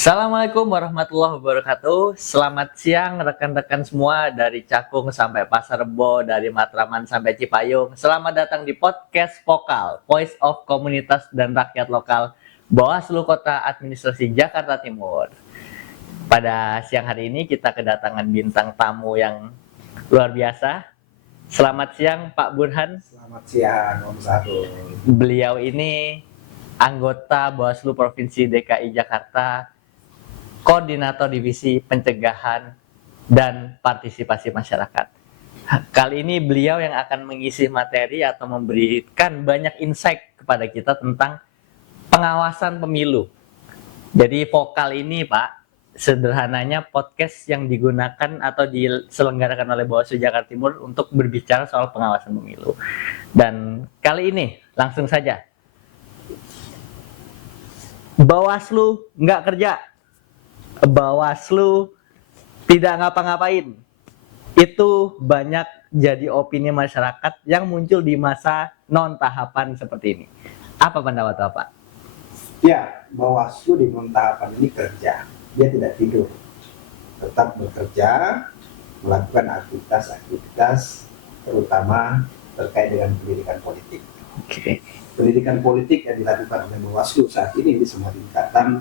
Assalamualaikum warahmatullahi wabarakatuh. Selamat siang rekan-rekan semua dari Cakung sampai Pasar Rebo, dari Matraman sampai Cipayung. Selamat datang di podcast Vokal, Voice of Komunitas dan Rakyat Lokal Bawaslu Kota Administrasi Jakarta Timur. Pada siang hari ini kita kedatangan bintang tamu yang luar biasa. Selamat siang Pak Burhan. Selamat siang Om Sarul. Beliau ini anggota Bawaslu Provinsi DKI Jakarta, Koordinator Divisi Pencegahan dan Partisipasi Masyarakat. Kali ini beliau yang akan mengisi materi atau memberikan banyak insight kepada kita tentang pengawasan pemilu. Jadi vokal ini Pak, sederhananya podcast yang digunakan atau diselenggarakan oleh Bawaslu Jakarta Timur untuk berbicara soal pengawasan pemilu. Dan kali ini langsung saja, Bawaslu nggak kerja, Bawaslu tidak ngapa-ngapain. Itu banyak jadi opini masyarakat yang muncul di masa non-tahapan seperti ini. Apa pendapat Bapak? Ya, Bawaslu di tahapan ini kerja. Dia tidak tidur. Tetap bekerja, melakukan aktivitas terutama terkait dengan pendidikan politik. Oke. Pendidikan politik yang dilakukan oleh Bawaslu saat ini di semua tingkatan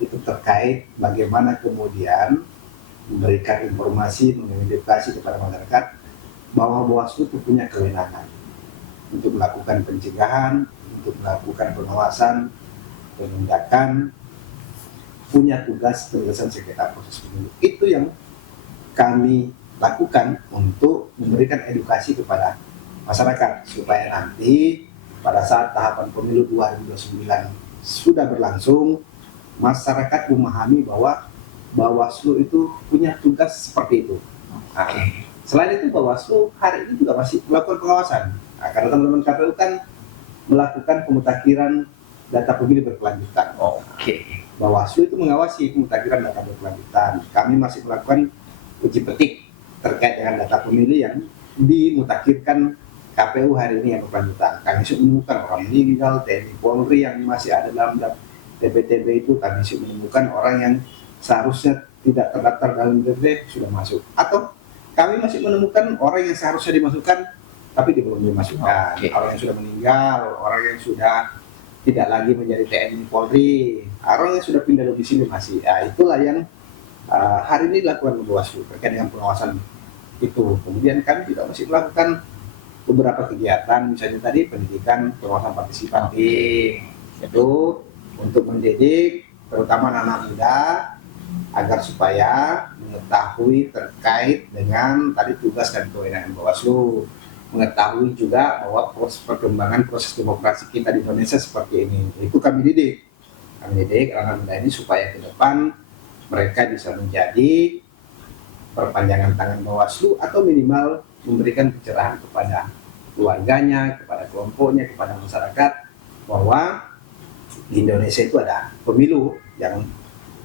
itu terkait bagaimana kemudian memberikan informasi, mengedukasi kepada masyarakat bahwa Bawaslu itu punya kewenangan untuk melakukan pencegahan, untuk melakukan pengawasan, penindakan, punya tugas penyelesaian sengketa proses pemilu. Itu yang kami lakukan untuk memberikan edukasi kepada masyarakat supaya nanti pada saat tahapan pemilu 2029 sudah berlangsung, masyarakat memahami bahwa Bawaslu itu punya tugas seperti itu. Nah, selain itu Bawaslu hari ini juga masih melakukan pengawasan. Nah, karena teman-teman KPU kan melakukan pemutakhiran data pemilih berkelanjutan. Oke. Bawaslu itu mengawasi pemutakhiran data berkelanjutan. Kami masih melakukan uji petik terkait dengan data pemilih yang dimutakhirkan KPU hari ini yang berkelanjutan. Kami sudah menemukan orang meninggal, TNI Polri yang masih ada dalam DPTB itu. Kami sudah menemukan orang yang seharusnya tidak terdaftar dalam DPTB sudah masuk. Atau kami masih menemukan orang yang seharusnya dimasukkan tapi belum dimasukkan. Oke. Orang yang sudah meninggal, orang yang sudah tidak lagi menjadi TNI Polri, orang yang sudah pindah domisili masih. Nah, itulah yang hari ini dilakukan Bawaslu terkait dengan pengawasan itu. Kemudian kami juga masih melakukan beberapa kegiatan, misalnya tadi pendidikan pengawasan partisipatif, itu untuk mendidik terutama anak muda agar supaya mengetahui terkait dengan tadi tugas dan kewenangan Bawaslu, mengetahui juga bahwa perkembangan proses demokrasi kita di Indonesia seperti ini. Itu kami didik anak muda ini supaya ke depan mereka bisa menjadi perpanjangan tangan Bawaslu atau minimal memberikan pencerahan kepada keluarganya, kepada kelompoknya, kepada masyarakat bahwa di Indonesia itu ada pemilu yang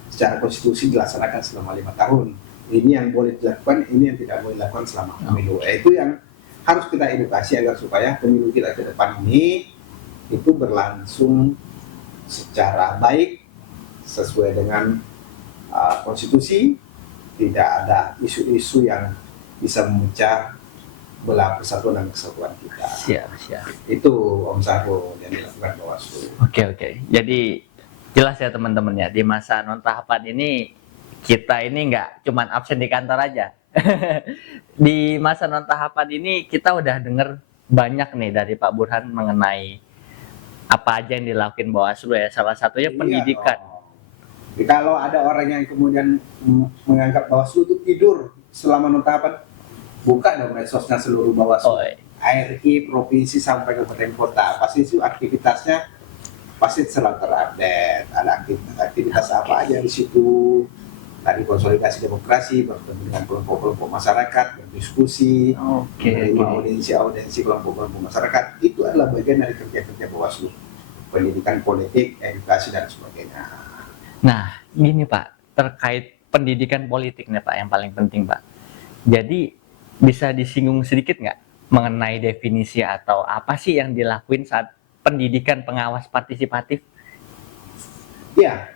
secara konstitusi dilaksanakan selama 5 tahun. Ini yang boleh dilakukan, ini yang tidak boleh dilakukan selama pemilu. Itu yang harus kita edukasi agar supaya pemilu kita ke depan ini itu berlangsung secara baik sesuai dengan konstitusi, tidak ada isu-isu yang bisa memecah belah persatuan dan kesatuan kita. Siap. Itu Om Sarul yang dilakukan Bawaslu. Oke. Jadi jelas ya teman-temannya, di masa non tahapan ini kita ini nggak cuman absen di kantor aja. Di masa non tahapan ini kita udah dengar banyak nih dari Pak Burhan mengenai apa aja yang dilakukan Bawaslu ya. Salah satunya pendidikan. Jadi kalau ada orang yang kemudian menganggap Bawaslu itu tidur selama non tahapan, buka dong medsosnya seluruh Bawaslu. RI, provinsi sampai kabupaten kota, pasti itu aktivitasnya pasti selalu terupdate. Ada aktivitas apa aja di situ. Tadi konsolidasi demokrasi, bertemu dengan kelompok-kelompok masyarakat, berdiskusi, menerima audiensi kelompok-kelompok masyarakat. Itu adalah bagian dari kerja-kerja Bawaslu. Pendidikan politik, edukasi dan sebagainya. Nah, gini Pak, terkait pendidikan politik nih Pak, yang paling penting Pak. Jadi bisa disinggung sedikit nggak mengenai definisi atau apa sih yang dilakuin saat pendidikan pengawas partisipatif? Ya,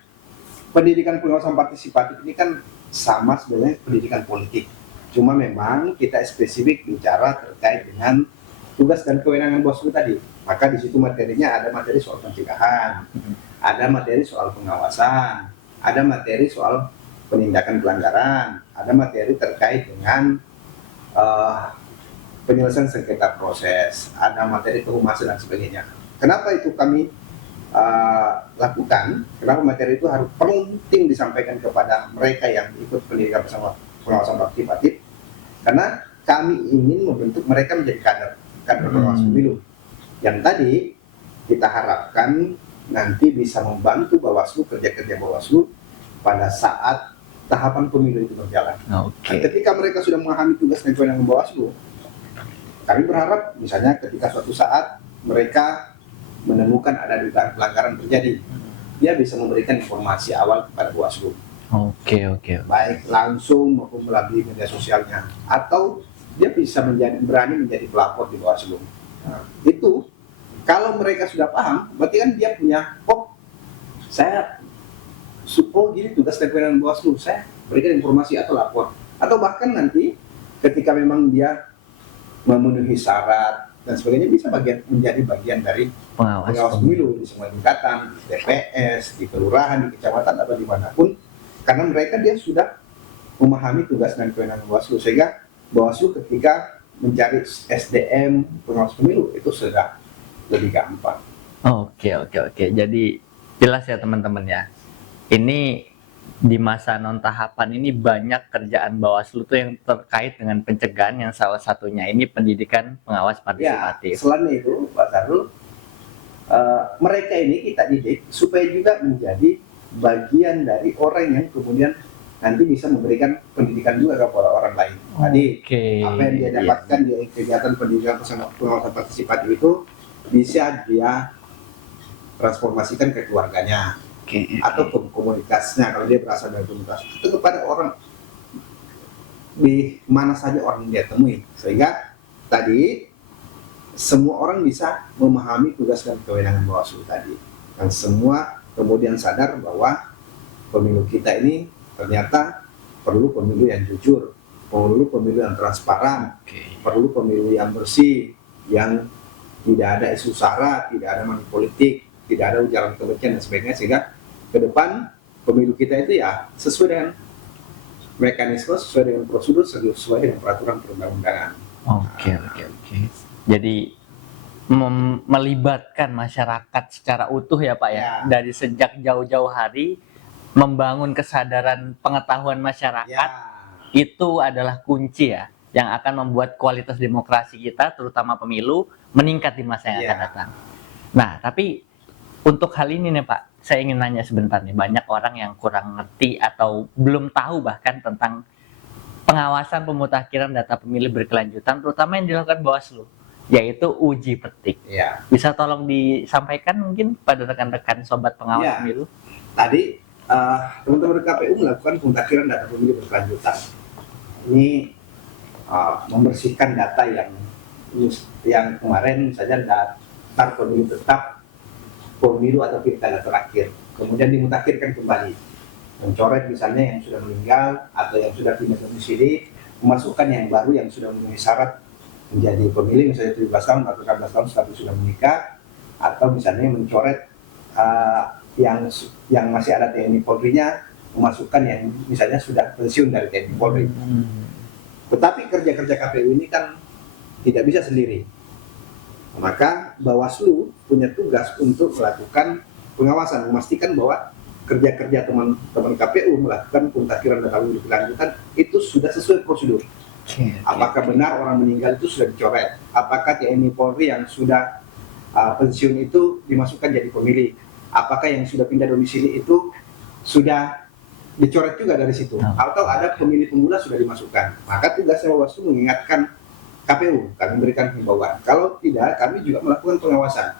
pendidikan pengawasan partisipatif ini kan sama sebenarnya pendidikan politik. Cuma memang kita spesifik bicara terkait dengan tugas dan kewenangan Bawaslu tadi. Maka di situ materinya ada materi soal pencegahan, ada materi soal pengawasan, ada materi soal penindakan pelanggaran, ada materi terkait dengan penyelesaian sengketa proses, ada materi kehumasan dan sebagainya. Kenapa itu kami lakukan? Kenapa materi itu harus penting disampaikan kepada mereka yang ikut pendidikan bersama pengawasan partisipatif? Karena kami ingin membentuk mereka menjadi kader pengawas pemilu. Yang tadi kita harapkan nanti bisa membantu Bawaslu, kerja-kerja Bawaslu pada saat tahapan pemilu itu berjalan. Oke. Dan ketika mereka sudah memahami tugas dan kewenangan Bawaslu, kami berharap misalnya ketika suatu saat mereka menemukan ada dugaan pelanggaran terjadi, dia bisa memberikan informasi awal kepada Bawaslu. Oke. Baik langsung maupun melalui media sosialnya, atau dia bisa berani menjadi pelapor di Bawaslu. Nah, itu kalau mereka sudah paham, berarti kan dia punya, gini tugas dan kewenangan Bawaslu, saya berikan informasi atau lapor. Atau bahkan nanti ketika memang dia memenuhi syarat dan sebagainya, bisa menjadi bagian dari pengawas pemilu di semua tingkatan, di TPS, di kelurahan, di kecamatan atau dimanapun, karena mereka dia sudah memahami tugas dan kewenangan Bawaslu, sehingga Bawaslu ketika mencari SDM pengawas pemilu itu sudah lebih gampang. Oke. Jadi jelas ya teman-teman ya. Ini di masa non tahapan ini banyak kerjaan Bawaslu tuh yang terkait dengan pencegahan, yang salah satunya ini pendidikan pengawas partisipatif. Ya, selain itu, Pak Sarul, mereka ini kita didik supaya juga menjadi bagian dari orang yang kemudian nanti bisa memberikan pendidikan juga kepada orang lain. Tadi apa yang dia dapatkan di kegiatan pendidikan pengawasan partisipatif itu bisa dia transformasikan ke keluarganya, atau ke komunitasnya kalau dia berasal dari komunitas, atau kepada orang di mana saja orang dia temui, sehingga tadi semua orang bisa memahami tugas dan kewenangan Bawaslu tadi, dan semua kemudian sadar bahwa pemilu kita ini ternyata perlu pemilu yang jujur, perlu pemilu yang transparan, perlu pemilu yang bersih, yang tidak ada isu sara, tidak ada money politik, tidak ada ujaran kebencian dan sebagainya, sehingga ke depan pemilu kita itu ya sesuai dengan mekanisme, sesuai dengan prosedur, sesuai dengan peraturan perundang-undangan. Oke. Jadi melibatkan masyarakat secara utuh ya Pak ya. Dari sejak jauh-jauh hari membangun kesadaran pengetahuan masyarakat itu adalah kunci ya, yang akan membuat kualitas demokrasi kita terutama pemilu meningkat di masa yang akan datang. Nah, tapi untuk hal ini nih Pak, saya ingin nanya sebentar nih, banyak orang yang kurang ngerti atau belum tahu bahkan tentang pengawasan pemutakhiran data pemilih berkelanjutan, terutama yang dilakukan Bawaslu, yaitu uji petik. Bisa tolong disampaikan mungkin pada rekan-rekan sobat pengawas pemilu? Tadi teman-teman KPU melakukan pemutakhiran data pemilih berkelanjutan. Ini membersihkan data yang kemarin saja daftar pemilih tetap, pemilu atau pilkada terakhir, kemudian dimutakhirkan kembali, mencoret misalnya yang sudah meninggal atau yang sudah pindah domisili, memasukkan yang baru yang sudah memenuhi syarat menjadi pemilih, misalnya 17 tahun atau 18 tahun setelah sudah menikah, atau misalnya mencoret yang masih ada TNI Polri-nya, memasukkan yang misalnya sudah pensiun dari TNI Polri. Tetapi kerja-kerja KPU ini kan tidak bisa sendiri. Maka Bawaslu punya tugas untuk melakukan pengawasan, memastikan bahwa kerja-kerja teman-teman KPU melakukan pemutakhiran data pemilih berkelanjutan itu sudah sesuai prosedur. Apakah benar orang meninggal itu sudah dicoret? Apakah TNI Polri yang sudah pensiun itu dimasukkan jadi pemilih? Apakah yang sudah pindah domisili itu sudah dicoret juga dari situ? Atau ada pemilih pemula sudah dimasukkan? Maka tugasnya Bawaslu mengingatkan KPU, kami berikan himbauan. Kalau tidak, kami juga melakukan pengawasan.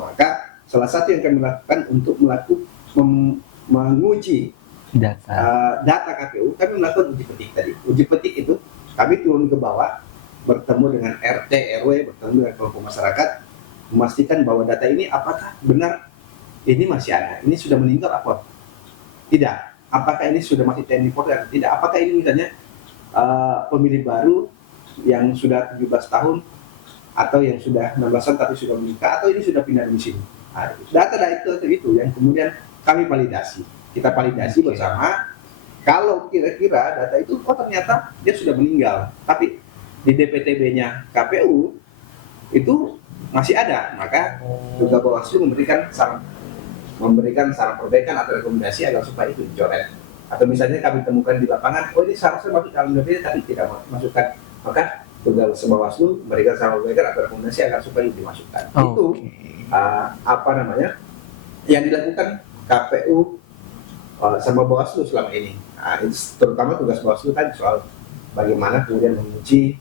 Maka salah satu yang kami lakukan untuk menguji data KPU, kami melakukan uji petik tadi. Uji petik itu kami turun ke bawah, bertemu dengan RT, RW, bertemu dengan kelompok masyarakat, memastikan bahwa data ini apakah benar ini masih ada, ini sudah meninggal apa Tidak. Apakah ini sudah masih TNI Polri atau tidak? Apakah ini misalnya pemilih baru yang sudah 17 tahun atau yang sudah 16 tahun tapi sudah menikah, atau ini sudah pindah domisili? Nah, data-data itu yang kemudian kami validasi. Kita validasi bersama. Kalau kira-kira data itu, oh ternyata dia sudah meninggal, tapi di DPTB-nya KPU itu masih ada, maka juga Bawaslu memberikan saran perbaikan atau rekomendasi agar supaya itu dicoret. Atau misalnya kami temukan di lapangan, oh ini seharusnya masuk dalam DPT tapi tidak masukkan, maka tugas Bawaslu memberikan saran perbaikan atau rekomendasi agar supaya itu dimasukkan. Itu yang dilakukan KPU sama Bawaslu selama ini. Nah, terutama tugas Bawaslu tadi soal bagaimana kemudian menguji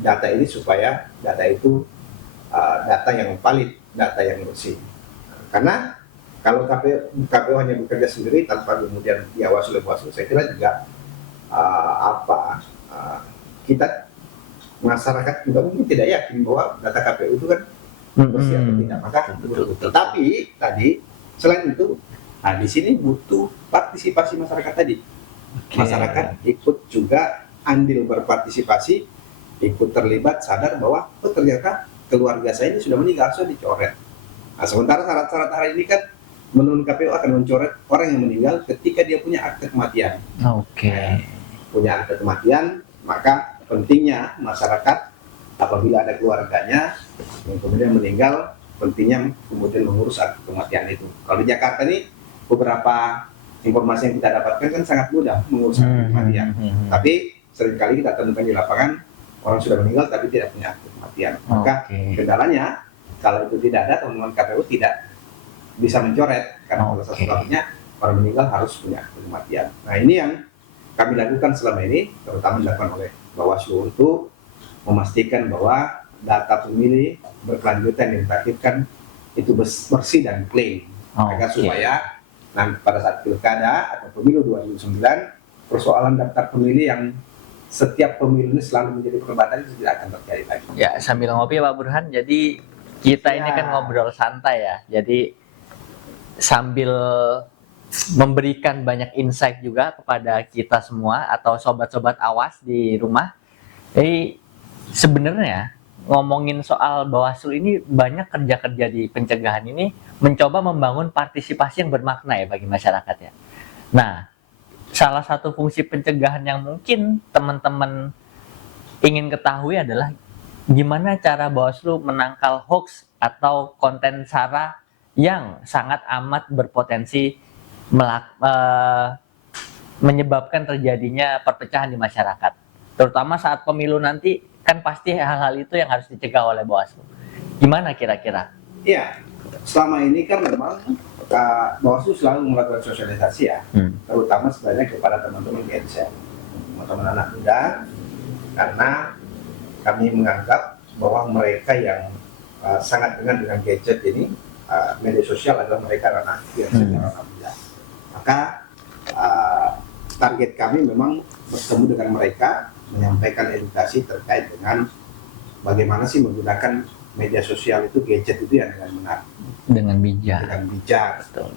data ini supaya data itu data yang valid, data yang bersih. Karena kalau KPU hanya bekerja sendiri tanpa kemudian diawasi oleh Bawaslu, saya kira juga kita masyarakat juga mungkin tidak yakin bahwa data KPU itu kan bersih atau tidak. Maka tetapi tadi selain itu, nah di sini butuh partisipasi masyarakat tadi. Masyarakat ikut juga andil berpartisipasi, ikut terlibat, sadar bahwa oh ternyata keluarga saya ini sudah meninggal, sudah dicoret. Nah, sementara syarat-syarat hari ini kan menurut KPU akan mencoret orang yang meninggal ketika dia punya akte kematian. Punya akte kematian, maka pentingnya masyarakat apabila ada keluarganya yang kemudian meninggal, pentingnya kemudian mengurus akte kematian itu. Kalau di Jakarta ini beberapa informasi yang kita dapatkan kan sangat mudah mengurus akte kematian. Tapi seringkali kita temukan di lapangan orang sudah meninggal tapi tidak punya akte kematian. Maka kendalanya kalau itu tidak ada, teman-teman KPU tidak bisa mencoret karena satu-satunya orang meninggal harus punya akte kematian. Nah ini yang kami lakukan selama ini, terutama dilakukan oleh Bawaslu untuk memastikan bahwa data pemilih berkelanjutan yang ditaktibkan itu bersih dan clean. Agar supaya nanti pada saat pilkada atau pemilu 2009, persoalan daftar pemilih yang setiap pemilu ini selalu menjadi perdebatan itu tidak akan terjadi lagi. Ya, sambil ngopi Pak Burhan, jadi kita ini kan ngobrol santai ya, jadi sambil memberikan banyak insight juga kepada kita semua atau sobat-sobat awas di rumah. Jadi sebenarnya ngomongin soal Bawaslu ini, banyak kerja-kerja di pencegahan ini mencoba membangun partisipasi yang bermakna ya bagi masyarakat ya. Nah, salah satu fungsi pencegahan yang mungkin teman-teman ingin ketahui adalah gimana cara Bawaslu menangkal hoax atau konten sara yang sangat amat berpotensi menyebabkan terjadinya perpecahan di masyarakat. Terutama saat pemilu nanti, kan pasti hal-hal itu yang harus dicegah oleh Bawaslu. Gimana kira-kira? Iya, selama ini kan memang Bawaslu selalu melakukan sosialisasi ya, terutama sebenarnya kepada teman-teman Gen-Z, teman-teman anak muda, karena kami menganggap bahwa mereka yang sangat dengan gadget ini, media sosial adalah mereka ranah Gen-Z, ranah muda. Maka target kami memang bertemu dengan mereka, menyampaikan edukasi terkait dengan bagaimana sih menggunakan media sosial itu, gadget itu yang dengan benar, dengan bijak. Betul.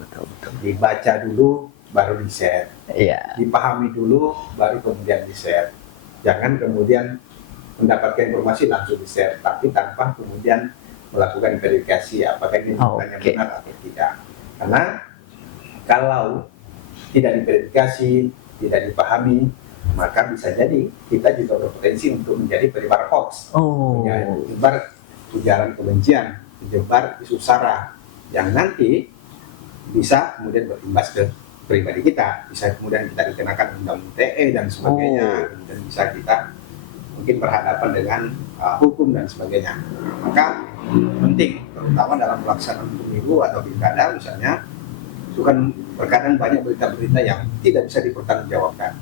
Dibaca dulu baru di-share. Iya. Dipahami dulu baru kemudian di-share. Jangan kemudian mendapatkan informasi langsung di-share, tapi tanpa kemudian melakukan verifikasi apakah ini bukannya benar atau tidak. Karena kalau tidak diverifikasi, tidak dipahami, maka bisa jadi kita juga berpotensi untuk menjadi penyebar hoax, menyebar ujaran kebencian, menyebar isu sara yang nanti bisa kemudian berimbas ke pribadi kita, bisa kemudian kita dikenakan undang ITE dan sebagainya, kemudian bisa kita mungkin berhadapan dengan hukum dan sebagainya. Maka penting, terutama dalam pelaksanaan pemilu atau pilkada misalnya, itu kan terkadang banyak berita-berita yang tidak bisa dipertanggungjawabkan.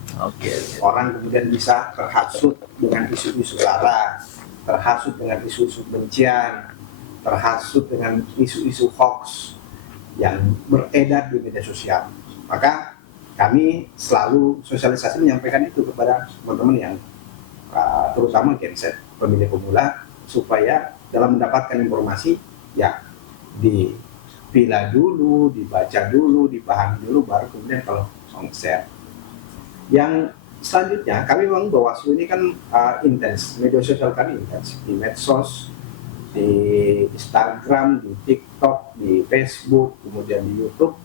Orang kemudian bisa terhasut dengan isu-isu sara, terhasut dengan isu-isu kebencian, terhasut dengan isu-isu hoax yang beredar di media sosial. Maka kami selalu sosialisasi menyampaikan itu kepada teman-teman yang terutama Gen-Z, pemilih pemula, supaya dalam mendapatkan informasi ya dipilah dulu, dibaca dulu, dipahami dulu, baru kemudian kalau meng-share. Yang selanjutnya, kami memang Bawaslu ini kan intens, media sosial kami intens di medsos, di Instagram, di TikTok, di Facebook, kemudian di YouTube,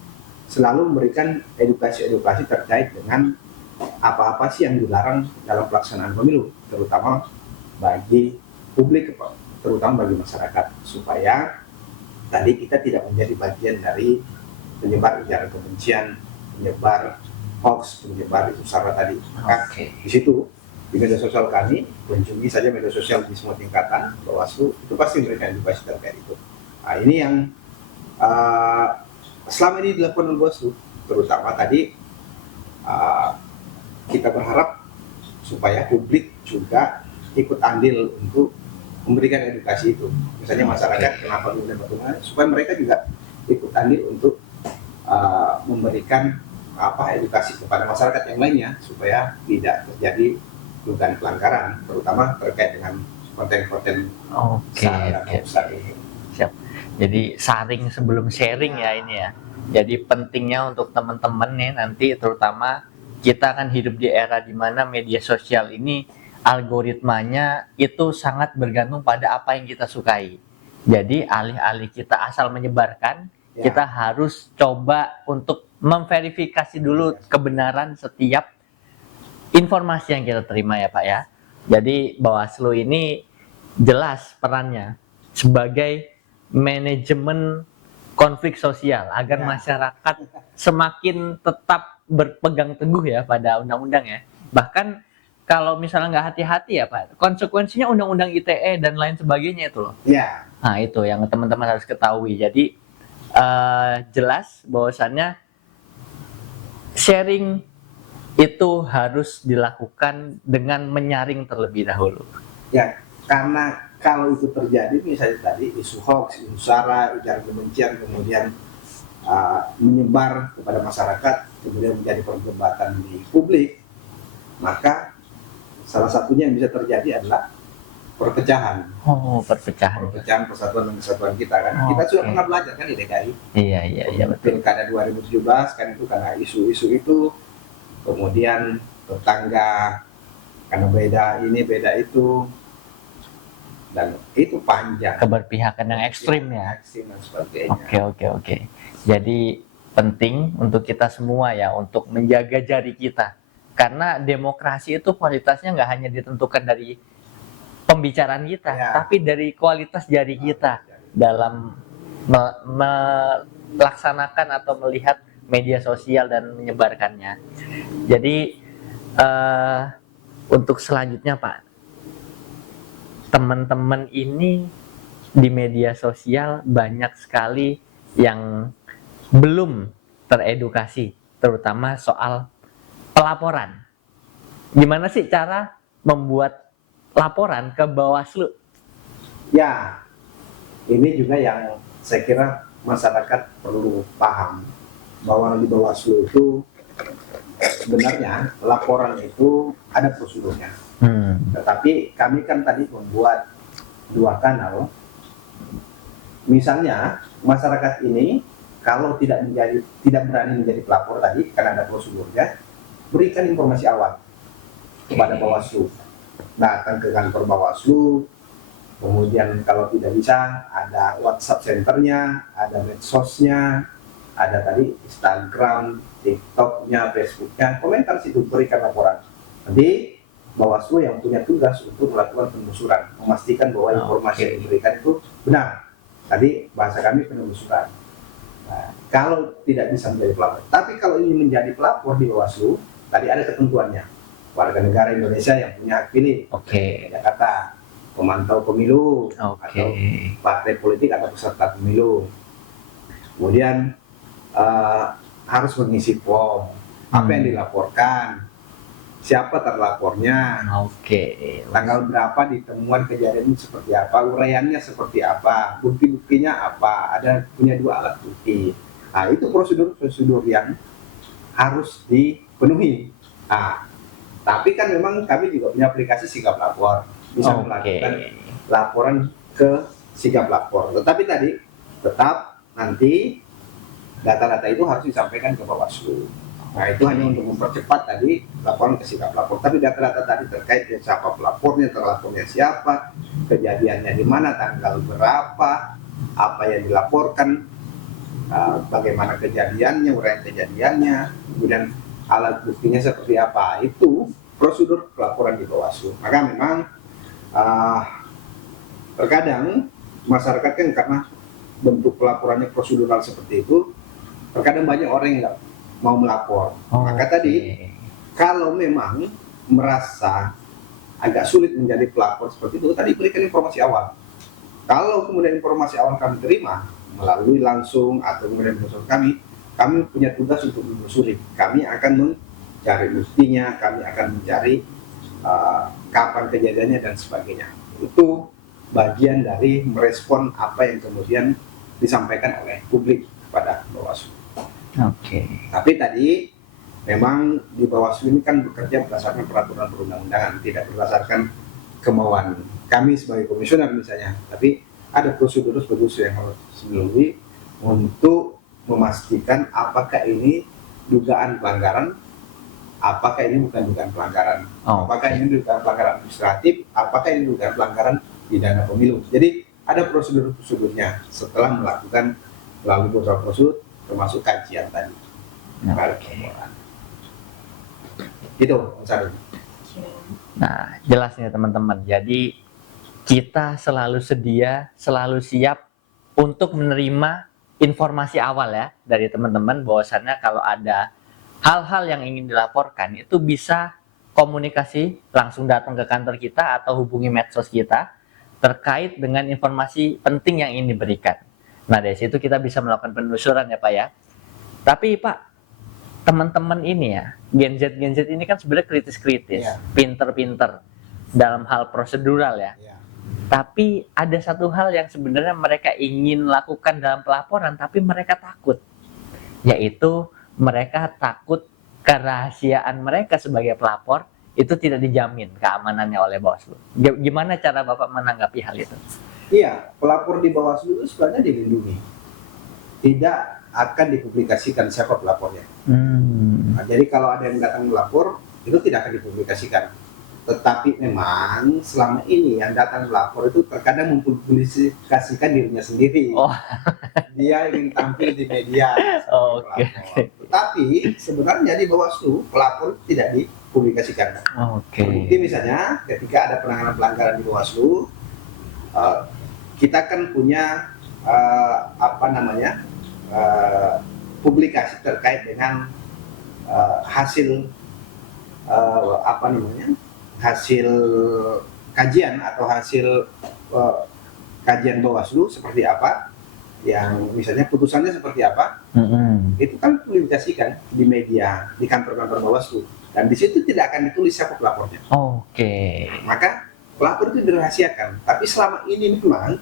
selalu memberikan edukasi-edukasi terkait dengan apa-apa sih yang dilarang dalam pelaksanaan pemilu, terutama bagi publik, terutama bagi masyarakat, supaya tadi kita tidak menjadi bagian dari penyebar ujaran kebencian, penyebar hoax, penyebar isu sara tadi. Maka di situ di media sosial kami, kunjungi saja media sosial di semua tingkatan Bawaslu, itu pasti memberikan edukasi terkait itu. Nah, ini yang selama ini dilakukan oleh Bawaslu, terutama tadi kita berharap supaya publik juga ikut andil untuk memberikan edukasi itu. Misalnya masyarakat kenapa kemudian bagaimana, supaya mereka juga ikut andil untuk memberikan edukasi kepada masyarakat yang lainnya supaya tidak terjadi dugaan pelanggaran, terutama terkait dengan konten-konten sara dan hoax ini. Siap. Jadi saring sebelum sharing ya ini ya. Jadi pentingnya untuk teman-teman nih nanti, terutama kita kan hidup di era di mana media sosial ini algoritmanya itu sangat bergantung pada apa yang kita sukai. Jadi alih-alih kita asal menyebarkan, kita harus coba untuk memverifikasi dulu kebenaran setiap informasi yang kita terima ya Pak ya. Jadi Bawaslu ini jelas perannya sebagai manajemen konflik sosial agar masyarakat semakin tetap berpegang teguh ya pada undang-undang ya. Bahkan kalau misalnya nggak hati-hati ya Pak, konsekuensinya undang-undang ITE dan lain sebagainya itu loh. Ya. Nah itu yang teman-teman harus ketahui. Jadi jelas bahwasannya sharing itu harus dilakukan dengan menyaring terlebih dahulu. Ya, karena kalau itu terjadi misalnya tadi isu hoax, isu sara, ujaran kebencian, kemudian menyebar kepada masyarakat, kemudian menjadi perdebatan di publik, maka salah satunya yang bisa terjadi adalah perpecahan. Perpecahan persatuan dan kesatuan kita kan. Kita sudah pernah belajar kan di DKI. Iya betul. Pilkada 2017 kan itu karena isu-isu itu, kemudian tetangga karena beda ini beda itu, dan itu panjang. Keberpihakan yang ekstrim ya. Ekstrim dan sebagainya. Oke. Jadi penting untuk kita semua ya untuk menjaga jari kita. Karena demokrasi itu kualitasnya nggak hanya ditentukan dari pembicaraan kita, tapi dari kualitas jari kita dalam melaksanakan atau melihat media sosial dan menyebarkannya. Jadi untuk selanjutnya Pak, teman-teman ini di media sosial banyak sekali yang belum teredukasi, terutama soal pelaporan. Gimana sih cara membuat laporan ke Bawaslu? Ya, ini juga yang saya kira masyarakat perlu paham bahwa di Bawaslu itu sebenarnya laporan itu ada prosedurnya. Tetapi kami kan tadi membuat 2 kanal. Misalnya masyarakat ini kalau tidak berani menjadi pelapor tadi karena ada prosedurnya, berikan informasi awal kepada Bawaslu. Datang ke kantor Bawaslu, kemudian kalau tidak bisa ada WhatsApp centernya, ada medsosnya, ada tadi Instagram, TikToknya, Facebooknya, komentar situ, berikan laporan. Nanti Bawaslu yang punya tugas untuk melakukan penelusuran, memastikan bahwa informasi yang diberikan itu benar. Tadi bahasa kami penelusuran. Nah, kalau tidak bisa menjadi pelapor, tapi kalau ingin menjadi pelapor di Bawaslu, tadi ada ketentuannya. Warga negara Indonesia yang punya hak pilih, Jakarta, pemantau pemilu, atau partai politik atau peserta pemilu. Kemudian harus mengisi form, apa yang dilaporkan, siapa terlapornya, tanggal berapa ditemuan kejadian itu seperti apa, uraiannya seperti apa, bukti-buktinya apa, ada punya 2 alat bukti. Nah, itu prosedur-prosedur yang harus dipenuhi. Nah, tapi kan memang kami juga punya aplikasi Sigap Lapor, bisa melakukan laporan ke Sigap Lapor. Tetapi tadi tetap nanti data-data itu harus disampaikan ke Bawaslu. Nah, itu hanya untuk mempercepat tadi laporan ke si pelapor. Tapi data-data tadi terkait dengan siapa pelapornya, terlapornya siapa, kejadiannya di mana, tanggal berapa, apa yang dilaporkan, bagaimana kejadiannya, uraian kejadiannya, kemudian alat buktinya seperti apa, itu prosedur pelaporan di Bawaslu. Maka memang terkadang masyarakat kan karena bentuk pelaporannya prosedural seperti itu, terkadang banyak orang yang nggak mau melapor. Maka tadi kalau memang merasa agak sulit menjadi pelapor seperti itu, tadi berikan informasi awal. Kalau kemudian informasi awal kami terima melalui langsung atau kemudian menyusul kami punya tugas untuk menelusuri. Kami akan mencari buktinya, kami akan mencari kapan kejadiannya dan sebagainya. Itu bagian dari merespon apa yang kemudian disampaikan oleh publik kepada Bawaslu. Tapi tadi memang di Bawaslu ini kan bekerja berdasarkan peraturan perundang-undangan, tidak berdasarkan kemauan kami sebagai komisioner misalnya, tapi ada prosedur yang harus dilalui untuk memastikan apakah ini dugaan pelanggaran, apakah ini bukan dugaan pelanggaran, apakah ini dugaan pelanggaran administratif, apakah ini dugaan pelanggaran pidana pemilu. Jadi ada prosedurnya setelah melakukan melalui beberapa prosedur termasuk kajian tadi. Itu Sarul. Nah, jelas nih teman-teman. Jadi kita selalu sedia, selalu siap untuk menerima informasi awal ya dari teman-teman bahwasannya kalau ada hal-hal yang ingin dilaporkan itu bisa komunikasi langsung datang ke kantor kita atau hubungi medsos kita terkait dengan informasi penting yang ingin diberikan. Nah, dari situ kita bisa melakukan penelusuran ya Pak ya. Tapi Pak, teman-teman ini ya, Gen Z ini kan sebenarnya kritis-kritis, pinter-pinter dalam hal prosedural ya. Tapi ada satu hal yang sebenarnya mereka ingin lakukan dalam pelaporan, tapi mereka takut. Yaitu mereka takut kerahasiaan mereka sebagai pelapor itu tidak dijamin keamanannya oleh Bawaslu. Gimana cara Bapak menanggapi hal itu? Iya, pelapor di Bawaslu itu sebenarnya dilindungi. Tidak akan dipublikasikan siapa pelapornya. Nah, jadi kalau ada yang datang melapor, itu tidak akan dipublikasikan. Tetapi memang selama ini yang datang melapor itu terkadang mempublikasikan dirinya sendiri. Dia ingin tampil di media. Tetapi sebenarnya di Bawaslu pelapor tidak dipublikasikan. Bukti misalnya ketika ada penanganan pelanggaran di Bawaslu, kita kan punya publikasi terkait dengan hasil hasil kajian atau hasil kajian Bawaslu seperti apa, yang misalnya putusannya seperti apa, itu kan publikasikan di media, di kantor-kantor Bawaslu, dan di situ tidak akan ditulis siapa pelapornya. Maka pelapor itu dirahasiakan. Tapi selama ini memang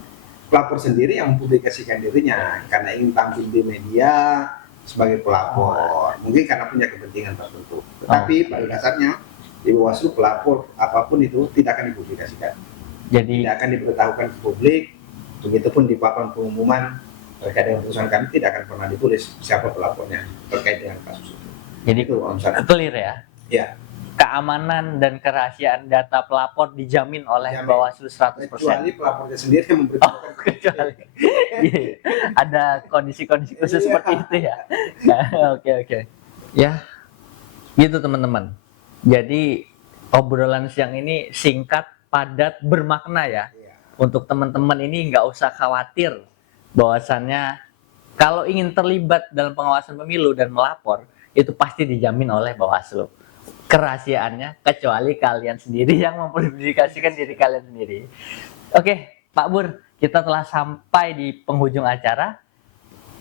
pelapor sendiri yang mempublikasikan dirinya karena ingin tampil di media sebagai pelapor, mungkin karena punya kepentingan tertentu. Tetapi pada dasarnya di Bawaslu pelapor apapun itu tidak akan dipublikasikan. Jadi tidak akan diberitahukan ke publik. Begitupun di papan pengumuman terkait dengan putusan kami tidak akan pernah ditulis siapa pelapornya terkait dengan kasus itu. Jadi itu clear ya? Ya. Keamanan dan kerahasiaan data pelapor dijamin oleh Bawaslu 100%. Kecuali pelapornya sendiri yang memberitahukan. Kecuali. Ada kondisi-kondisi khusus seperti itu ya. Oke. Ya, gitu teman-teman. Jadi obrolan siang ini singkat, padat, bermakna ya. Untuk teman-teman ini nggak usah khawatir bahwasannya kalau ingin terlibat dalam pengawasan pemilu dan melapor itu pasti dijamin oleh Bawaslu. Kerahasiaannya kecuali kalian sendiri yang mempublikasikan diri kalian sendiri. Oke, Pak Bur, kita telah sampai di penghujung acara.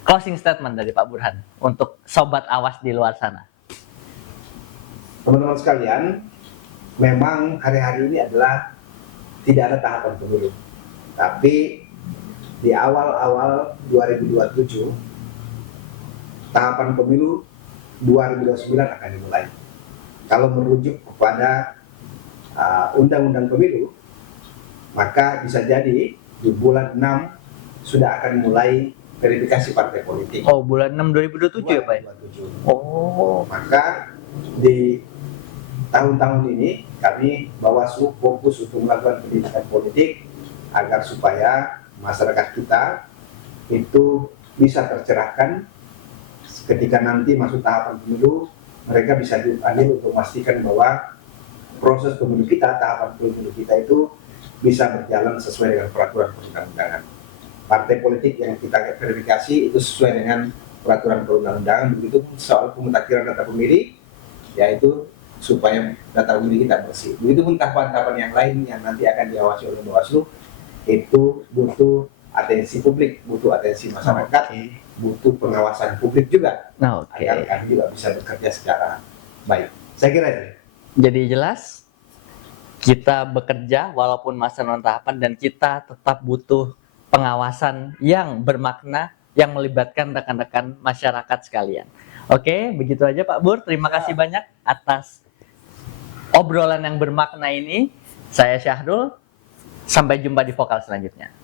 Closing statement dari Pak Burhan untuk sobat awas di luar sana. Teman-teman sekalian, memang hari-hari ini adalah tidak ada tahapan pemilu. Tapi di awal-awal 2027, tahapan pemilu 2029 akan dimulai. Kalau merujuk kepada undang-undang pemilu, maka bisa jadi di bulan 6 sudah akan mulai verifikasi partai politik. Oh, bulan 6 2027 ya, Pak? Ya? 2027. Oh, Maka di tahun-tahun ini kami Bawaslu fokus untuk melakukan pendidikan politik agar supaya masyarakat kita itu bisa tercerahkan ketika nanti masuk tahapan pemilu, mereka bisa diadil untuk memastikan bahwa proses pemilu kita, tahapan pemilu kita itu bisa berjalan sesuai dengan peraturan perundang-undangan. Partai politik yang kita verifikasi itu sesuai dengan peraturan perundang-undangan. Begitu soal pemutakhiran data pemilih, yaitu supaya data pemilih kita bersih. Begitupun tahapan-tahapan yang lain yang nanti akan diawasi oleh Bawaslu, itu butuh atensi publik, butuh atensi masyarakat, butuh pengawasan publik juga, agar kami juga bisa bekerja secara baik. Saya kira itu. Jadi jelas kita bekerja walaupun masa non tahapan dan kita tetap butuh pengawasan yang bermakna yang melibatkan rekan-rekan masyarakat sekalian. Oke, begitu aja Pak Bur. Terima kasih banyak atas obrolan yang bermakna ini. Saya Syahrul. Sampai jumpa di vokal selanjutnya.